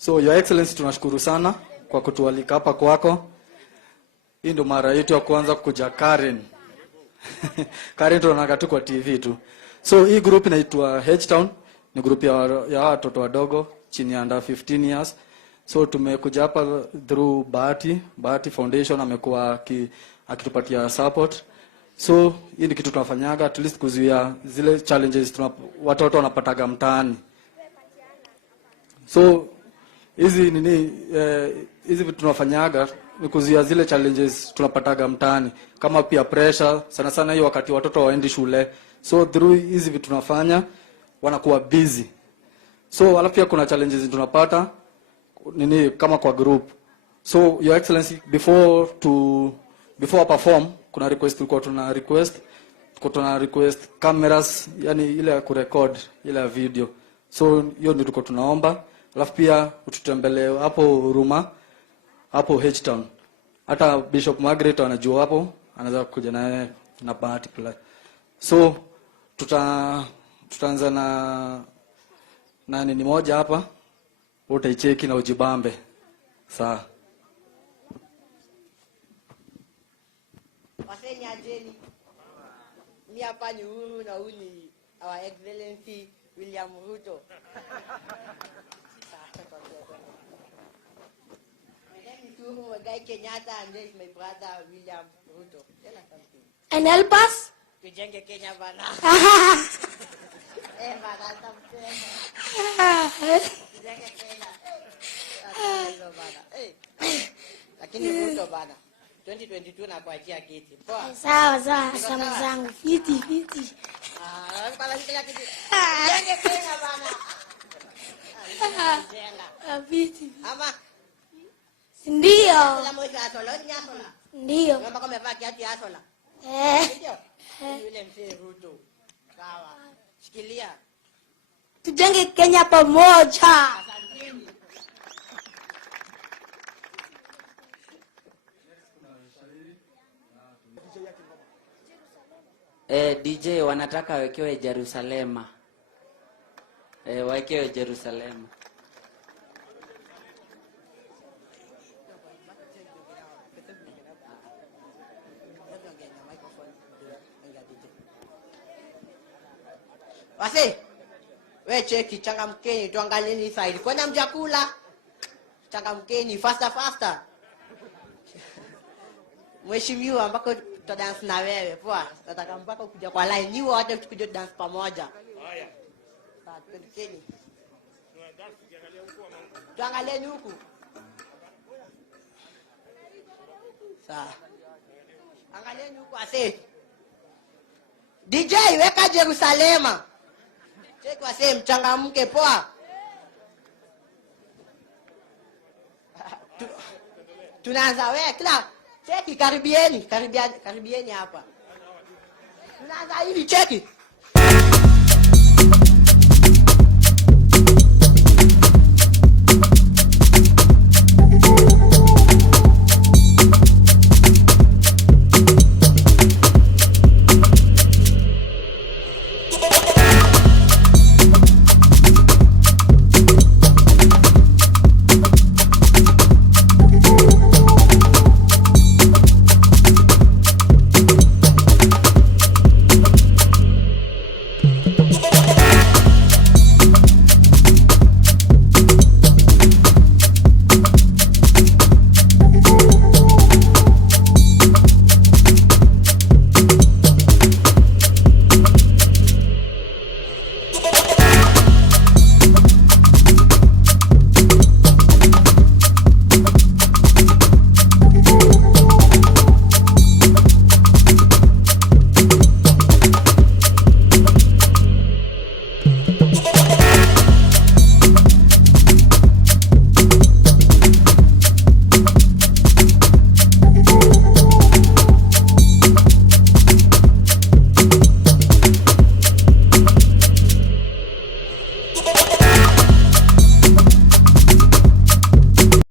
So Your Excellency, tunashukuru sana kwa kutualika hapa kwako. Hii ndo mara yetu ya kwanza kuja Karen. Karen tunaona tu kwa TV tu. So hii group inaitwa H-Town, ni group ya watoto wadogo chini ya under 15 years. So tumekuja hapa through Bahati Foundation amekuwa akitupatia support. So hii ni kitu tunafanyaga at least kuzuia zile challenges watoto wanapataga mtaani. So hizi vitu tunafanyaga ni kuzuia zile challenges tunapataga mtaani, kama pia pressure sana sana hiyo wakati watoto waendi shule. So through hizi vitu tunafanya wanakuwa busy. So alafu pia kuna challenges tunapata kama kwa group. So Your Excellency, before I perform, kuna request tulikuwa tuna request cameras, yani ile ya kurecord ile video. So hiyo ndio tulikuwa tunaomba. Alafu pia ututembelee hapo huruma hapo H-Town. Hata Bishop Margaret anajua hapo, anaweza kuja naye na Bahati pia. So tutaanza na nini moja hapa. Utaicheki na ujibambe. Sawa. Wasenya jeni. Ni hapa ni Uhuru na uni Our Excellency William Ruto. My guy Kenyatta, and this is my brother William Ruto. Tell us something. And help us? Tujenge Kenya bana. Bana something. Tujenge Kenya. Bana. Lakini Ruto bana. 2022 na kuachia kiti. Poa. Sawa sama zangu. Fiti. Bana kila kiti. Tujenge Kenya bana. Fiti. Ama ndio. Ndio. Ngamba kama vaki hati asola. Ndio. Yule mzee Ruto. Sawa. Shikilia. Tujenge Kenya pamoja. DJ wanataka wekewe Jerusalema. Wekewe Jerusalema. Wase, we cheki changamkeni tuangalieni side. Kwenda mjakula. Changamkeni faster. Mheshimiwa ambako tutadance na wewe. Poa. Nataka mpaka kuja kwa line. Niwe wote tukuje dance pamoja. Haya. Sawa, twendeni. Tuangalieni huku. Sawa. Angalieni huku wase. DJ weka Jerusalema. Cheki wase mchangamke poa. Tunaanza wewe kila cheki karibieni hapa. Tunaanza hivi cheki.